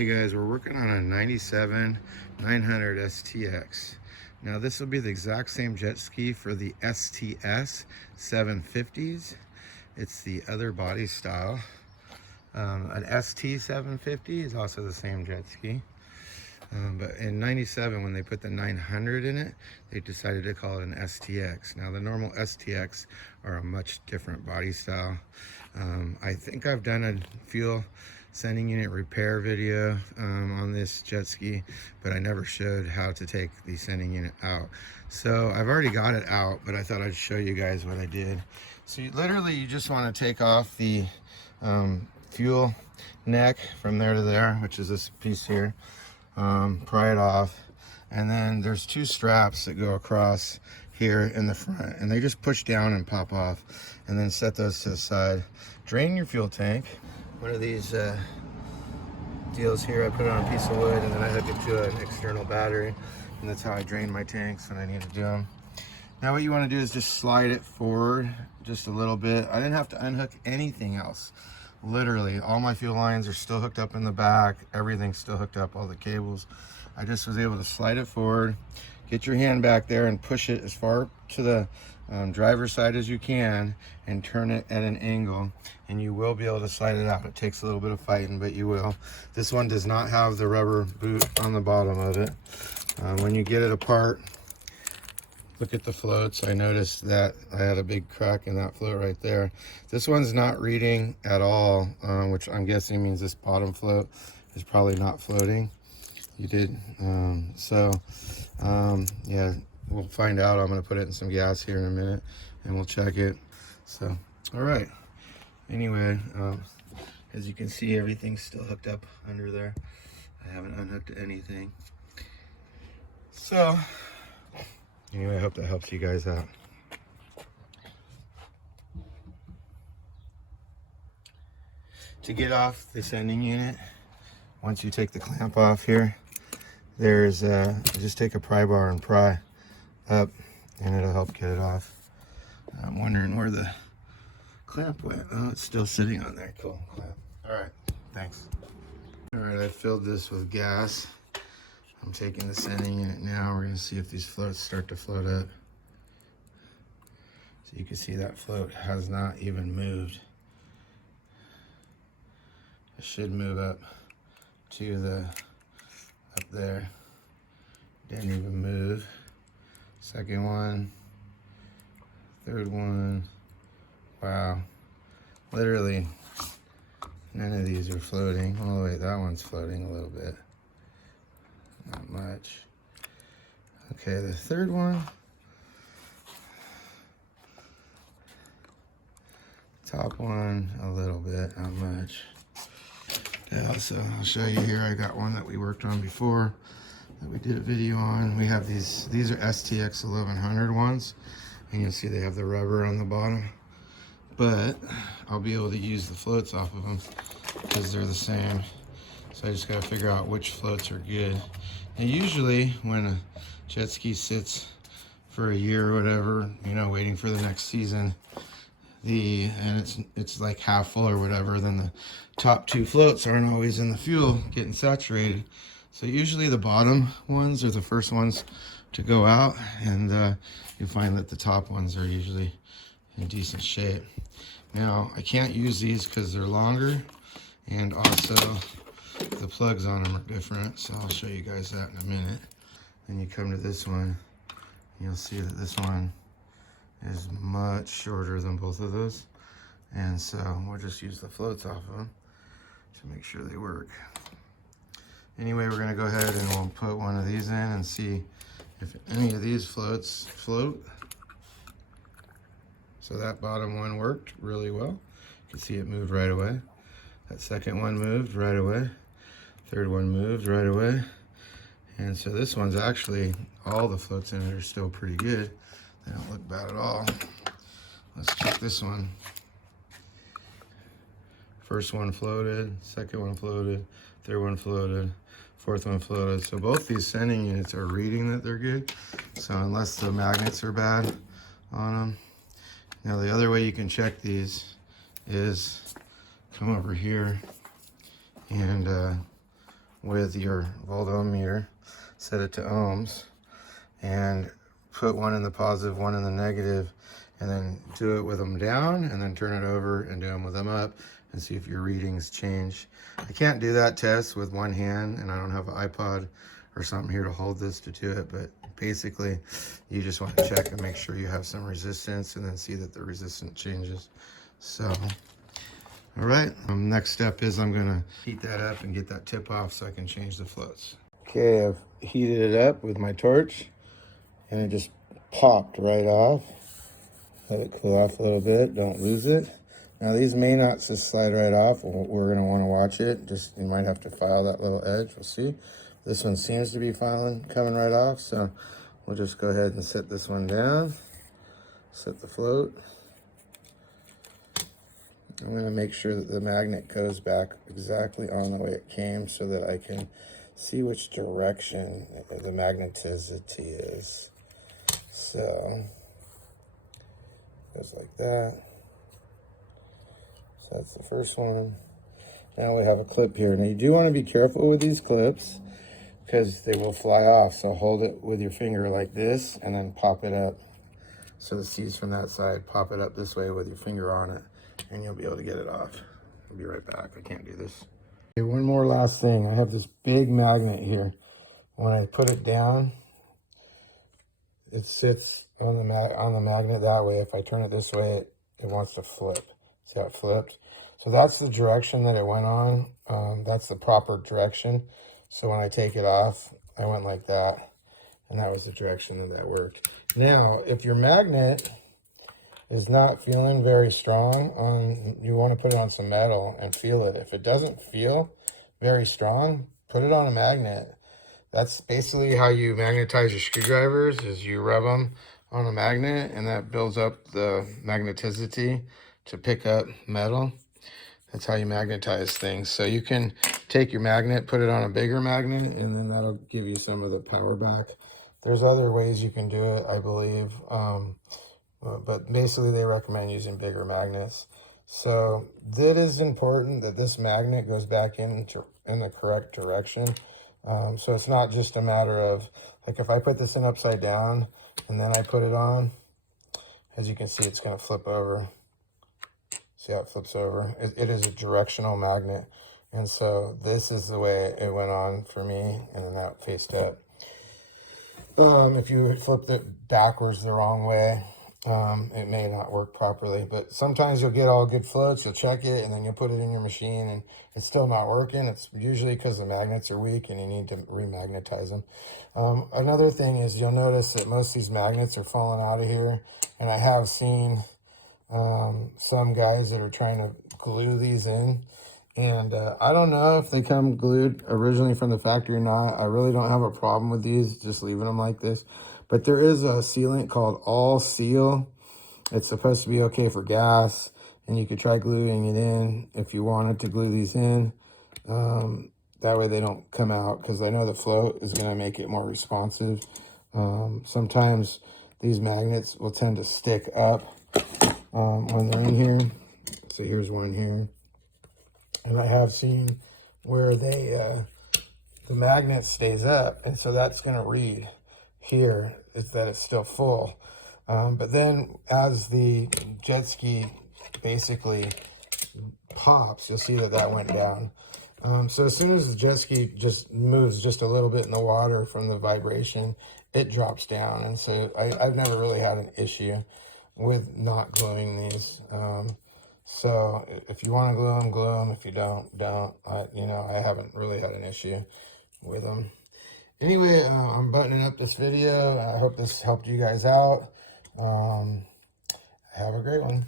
Hey guys, we're working on a 97 900 STX. Now this will be the exact same jet ski for the STS 750s. It's the other body style. An ST 750 is also the same jet ski. But in 97, when they put the 900 in it, they decided to call it an STX. Now the normal STX are a much different body style. I think I've done a fuel sending unit repair video on this jet ski, but I never showed how to take the sending unit out. So I've already got it out, but I thought I'd show you guys what I did. So you just want to take off the fuel neck from there to there, which is this piece here. Pry it off, and then there's two straps that go across here in the front, and they just push down and pop off, and then set those to the side. Drain your fuel tank. One of these deals here, I put it on a piece of wood, and then I hook it to an external battery, and that's how I drain my tanks when I need to do them. Now what you want to do is just slide it forward just a little bit. I didn't have to unhook anything else. Literally all my fuel lines are still hooked up in the back, everything's still hooked up, all the cables. I just was able to slide it forward, get your hand back there and push it as far to the driver's side as you can, and turn it at an angle, and you will be able to slide it out. It takes a little bit of fighting, but you will. This one does not have the rubber boot on the bottom of it. When you get it apart, look at the floats. I noticed that I had a big crack in that float right there. This one's not reading at all, which I'm guessing means this bottom float is probably not floating. You did. Yeah, we'll find out. I'm going to put it in some gas here in a minute, and we'll check it. So, all right. Anyway, as you can see, everything's still hooked up under there. I haven't unhooked anything. So, anyway, I hope that helps you guys out. To get off the sending unit, once you take the clamp off here, there's just take a pry bar and pry up, and it'll help get it off. I'm wondering where the clamp went. Oh, it's still sitting on there. Cool clamp. All right, thanks. All right, I filled this with gas. I'm taking the sending unit now. We're gonna see if these floats start to float up. So you can see that float has not even moved. It should move up to up there. Didn't even move. Second one, third one. Wow, literally none of these are floating. Oh wait, that one's floating a little bit. Not much. Okay, the third one. Top one, a little bit, not much. Yeah, so I'll show you here. I got one that we worked on before that we did a video on. We have these are STX 1100 ones, and you'll see they have the rubber on the bottom. But I'll be able to use the floats off of them because they're the same. So I just got to figure out which floats are good. And usually when a jet ski sits for a year or whatever, you know, waiting for the next season, and it's like half full or whatever, then the top two floats aren't always in the fuel getting saturated. So usually the bottom ones are the first ones to go out, and you find that the top ones are usually in decent shape. Now I can't use these because they're longer, and also the plugs on them are different, so I'll show you guys that in a minute. Then you come to this one, you'll see that this one is much shorter than both of those, and so we'll just use the floats off of them to make sure they work. Anyway, we're going to go ahead and we'll put one of these in and see if any of these floats float. So that bottom one worked really well. You can see it moved right away. That second one moved right away. Third one moved right away. And so this one's actually, all the floats in it are still pretty good. They don't look bad at all. Let's check this one. First one floated, second one floated, third one floated, fourth one floated. So both these sending units are reading that they're good. So unless the magnets are bad on them. Now the other way you can check these is come over here and with your voltometer, set it to ohms, and put one in the positive, one in the negative, and then do it with them down, and then turn it over and do them with them up, and see if your readings change. I can't do that test with one hand, and I don't have an iPod or something here to hold this to do it, but basically you just want to check and make sure you have some resistance, and then see that the resistance changes. So all right, next step is I'm gonna heat that up and get that tip off so I can change the floats. Okay, I've heated it up with my torch, and it just popped right off. Let it cool off a little bit, don't lose it. Now these may not just slide right off. We're gonna wanna watch it. Just, you might have to file that little edge, we'll see. This one seems to be coming right off, so we'll just go ahead and set this one down, set the float. I'm gonna make sure that the magnet goes back exactly on the way it came so that I can see which direction the magneticity is. So, goes like that. So that's the first one. Now we have a clip here. Now you do want to be careful with these clips because they will fly off. So hold it with your finger like this and then pop it up. So the seeds from that side, pop it up this way with your finger on it, and you'll be able to get it off. I'll be right back. I can't do this. Okay, one more last thing. I have this big magnet here. When I put it down, it sits on the magnet that way. If I turn it this way, it wants to flip. See how it flipped? So that's the direction that it went on. That's the proper direction. So when I take it off, I went like that, and that was the direction that worked. Now, if your magnet is not feeling very strong, you want to put it on some metal and feel it. If it doesn't feel very strong, put it on a magnet. That's basically how you magnetize your screwdrivers, is you rub them on a magnet, and that builds up the magneticity to pick up metal. That's how you magnetize things. So you can take your magnet, put it on a bigger magnet, and then that'll give you some of the power back. There's other ways you can do it, I believe. But basically they recommend using bigger magnets. So it is important that this magnet goes back in the correct direction. So it's not just a matter of, like, if I put this in upside down and then I put it on, as you can see, it's going to flip over. See how it flips over? It is a directional magnet. And so this is the way it went on for me, and then that faced up. If you flipped it backwards the wrong way, it may not work properly. But sometimes you'll get all good floats, you'll check it, and then you'll put it in your machine, and it's still not working. It's usually because the magnets are weak and you need to remagnetize them. Another thing is you'll notice that most of these magnets are falling out of here, and I have seen some guys that are trying to glue these in, and I don't know if they come glued originally from the factory or not. I really don't have a problem with these, just leaving them like this. But there is a sealant called All Seal. It's supposed to be okay for gas, and you could try gluing it in if you wanted to glue these in. That way they don't come out, because I know the float is going to make it more responsive. Sometimes these magnets will tend to stick up on they're in here. So here's one here, and I have seen where the magnet stays up, and so that's going to read here is that it's still full. But then as the jet ski basically pops, you'll see that that went down. So as soon as the jet ski just moves just a little bit in the water from the vibration, it drops down. And so I've never really had an issue with not gluing these. So if you want to glue them, glue them. If you don't. I haven't really had an issue with them. Anyway, I'm buttoning up this video. I hope this helped you guys out. Have a great one.